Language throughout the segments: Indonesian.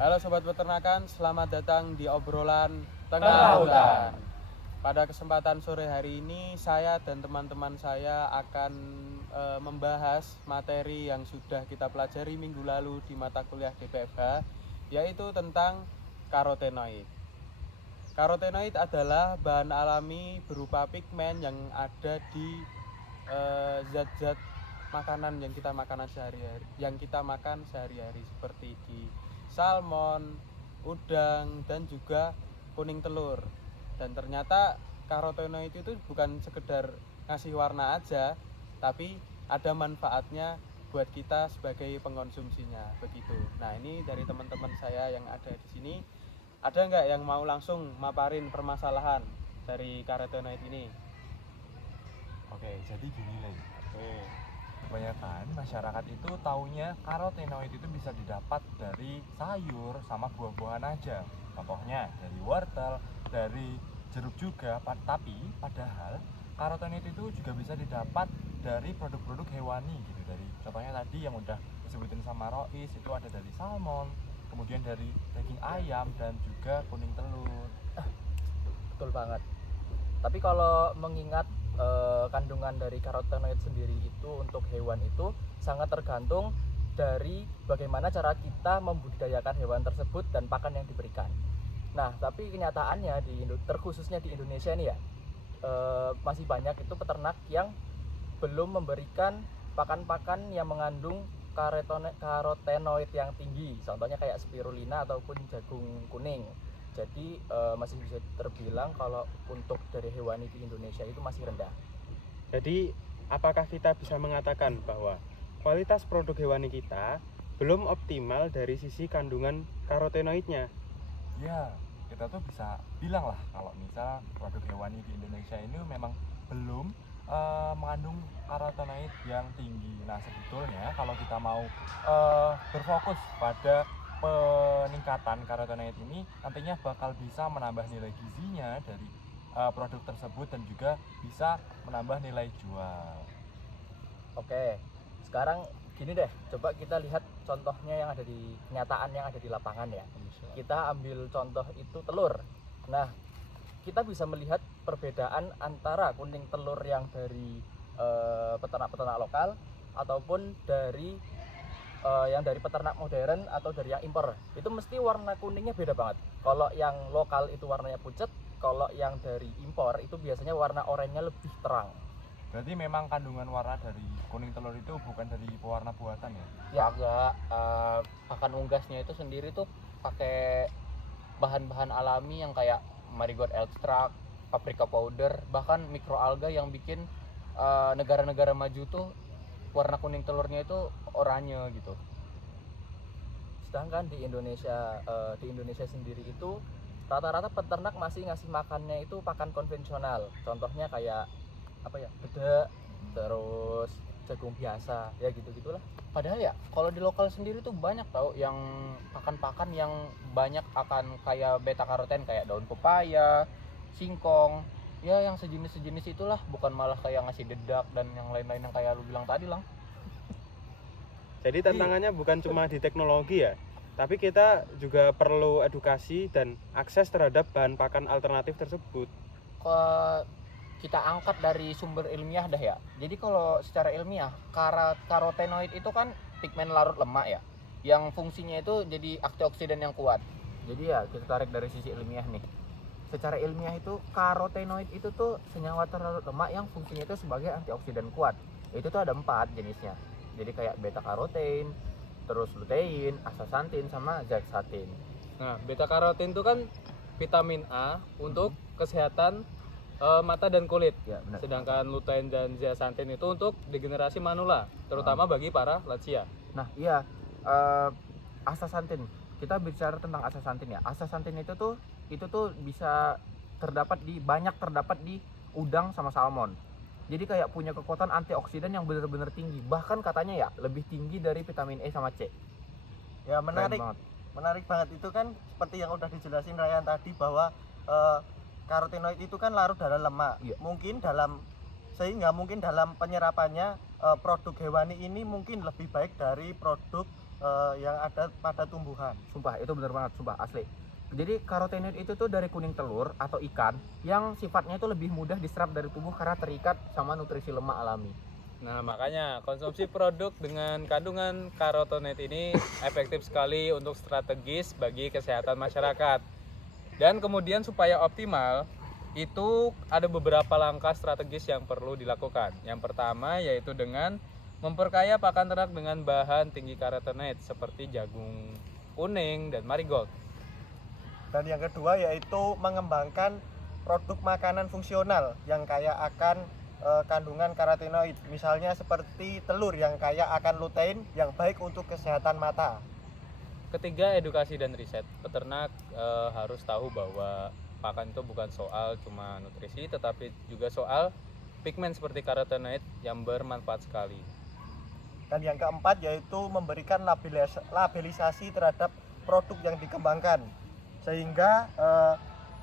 Halo Sobat Peternakan, selamat datang di obrolan Tengah Tengah Hutan. Hutan. Pada kesempatan sore hari ini, saya dan teman-teman saya akan membahas materi yang sudah kita pelajari minggu lalu di mata kuliah DPFH, yaitu tentang karotenoid. Karotenoid adalah bahan alami berupa pigmen yang ada di zat-zat makanan yang kita makan sehari-hari seperti di salmon, udang, dan juga kuning telur. Dan ternyata karotenoid itu bukan sekedar ngasih warna aja, tapi ada manfaatnya buat kita sebagai pengonsumsinya begitu. Nah, ini dari teman-teman saya yang ada di sini, ada nggak yang mau langsung maparin permasalahan dari karotenoid ini? Oke, jadi gini Le. Kebanyakan masyarakat itu taunya karotenoid itu bisa didapat dari sayur sama buah-buahan aja. Contohnya dari wortel, dari jeruk juga. Tapi padahal karotenoid itu juga bisa didapat dari produk-produk hewani gitu. Dari contohnya tadi yang udah disebutin sama Rois itu ada dari salmon, kemudian dari daging ayam dan juga kuning telur. Betul banget. Tapi kalau mengingat kandungan dari karotenoid sendiri itu untuk hewan itu sangat tergantung dari bagaimana cara kita membudidayakan hewan tersebut dan pakan yang diberikan. Nah, tapi kenyataannya terkhususnya di Indonesia nih ya, masih banyak itu peternak yang belum memberikan pakan-pakan yang mengandung karotenoid yang tinggi. Contohnya kayak spirulina ataupun jagung kuning. Jadi masih bisa terbilang kalau untuk dari hewani di Indonesia itu masih rendah. Jadi, apakah kita bisa mengatakan bahwa kualitas produk hewani kita belum optimal dari sisi kandungan karotenoidnya? Ya, kita tuh bisa bilang lah kalau misal produk hewani di Indonesia ini memang belum mengandung karotenoid yang tinggi. Nah, sebetulnya kalau kita mau berfokus pada peningkatan karotenoid ini, nantinya bakal bisa menambah nilai gizinya dari produk tersebut dan juga bisa menambah nilai jual. Oke, sekarang gini deh, coba kita lihat contohnya yang ada di kenyataan yang ada di lapangan ya. Kita ambil contoh itu telur. Nah, kita bisa melihat perbedaan antara kuning telur yang dari peternak-peternak lokal ataupun dari yang dari peternak modern atau dari yang impor. Itu mesti warna kuningnya beda banget. Kalau yang lokal itu warnanya pucat, kalau yang dari impor itu biasanya warna oranye lebih terang. Berarti memang kandungan warna dari kuning telur itu bukan dari pewarna buatan ya? Ya, Agak pakan unggasnya itu sendiri tuh pakai bahan-bahan alami yang kayak marigold extract, paprika powder, bahkan mikroalga yang bikin negara-negara maju tuh warna kuning telurnya itu oranye gitu. sedangkan di Indonesia sendiri itu rata-rata peternak masih ngasih makannya itu pakan konvensional. Contohnya kayak apa ya? Bedek, terus jagung biasa, ya gitu-gitulah. Padahal ya kalau di lokal sendiri tuh banyak tau yang pakan-pakan yang banyak akan kayak beta karoten kayak daun pepaya, singkong, ya yang sejenis-sejenis itulah, bukan malah kayak ngasih dedak dan yang lain-lain yang kayak lu bilang tadi lang. Jadi tantangannya bukan cuma di teknologi ya, tapi kita juga perlu edukasi dan akses terhadap bahan pakan alternatif tersebut. Kalau kita angkat dari sumber ilmiah dah ya. Jadi kalau secara ilmiah, karotenoid itu kan pigmen larut lemak ya, yang fungsinya itu jadi antioksidan yang kuat. Jadi ya kita tarik dari sisi ilmiah nih. Secara ilmiah itu karotenoid itu tuh senyawa larut lemak yang fungsinya itu sebagai antioksidan kuat. Itu tuh ada 4 jenisnya. Jadi kayak beta karoten, terus lutein, astaxanthin sama zeaxanthin. Nah, beta karotin itu kan vitamin A untuk kesehatan mata dan kulit. Ya, benar. Sedangkan lutein dan zeaxanthin itu untuk degenerasi manula, terutama bagi para lansia. Nah, iya, astaxanthin. Kita bicara tentang astaxanthin ya. Astaxanthin itu tuh bisa banyak terdapat di udang sama salmon. Jadi kayak punya kekuatan antioksidan yang benar-benar tinggi. Bahkan katanya ya lebih tinggi dari vitamin E sama C. Ya, menarik Keren banget. menarik banget. Itu kan seperti yang udah dijelasin Ryan tadi bahwa karotenoid itu kan larut dalam lemak. Iya. Sehingga mungkin dalam penyerapannya produk hewani ini mungkin lebih baik dari produk yang ada pada tumbuhan. Sumpah itu bener banget, sumpah asli. Jadi karotenoid itu tuh dari kuning telur atau ikan yang sifatnya itu lebih mudah diserap dari tubuh karena terikat sama nutrisi lemak alami. Nah, makanya konsumsi produk dengan kandungan karotenoid ini efektif sekali untuk strategis bagi kesehatan masyarakat. Dan kemudian supaya optimal, itu ada beberapa langkah strategis yang perlu dilakukan. Yang pertama yaitu dengan memperkaya pakan ternak dengan bahan tinggi karotenoid seperti jagung kuning dan marigold. Dan yang kedua yaitu mengembangkan produk makanan fungsional yang kaya akan kandungan karotenoid, misalnya seperti telur yang kaya akan lutein yang baik untuk kesehatan mata. Ketiga, edukasi dan riset. Peternak harus tahu bahwa pakan itu bukan soal cuma nutrisi, tetapi juga soal pigmen seperti karotenoid yang bermanfaat sekali. Dan yang keempat yaitu memberikan labelisasi terhadap produk yang dikembangkan, sehingga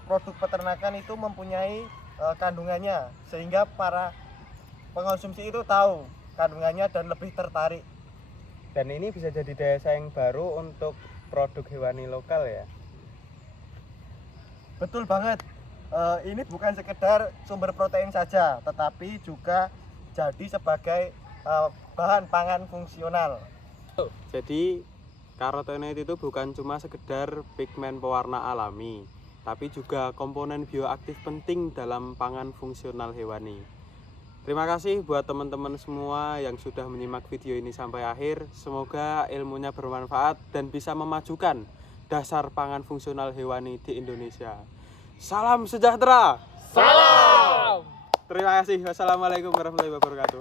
produk peternakan itu mempunyai kandungannya, sehingga para pengonsumsi itu tahu kandungannya dan lebih tertarik. Dan ini bisa jadi daya saing baru untuk produk hewani lokal ya. Betul banget. Ini bukan sekedar sumber protein saja, tetapi juga jadi sebagai bahan pangan fungsional. Jadi karotenoid itu bukan cuma sekedar pigmen pewarna alami, tapi juga komponen bioaktif penting dalam pangan fungsional hewani. Terima kasih buat teman-teman semua yang sudah menyimak video ini sampai akhir. Semoga ilmunya bermanfaat dan bisa memajukan dasar pangan fungsional hewani di Indonesia. Salam sejahtera. Salam! Terima kasih. Wassalamualaikum warahmatullahi wabarakatuh.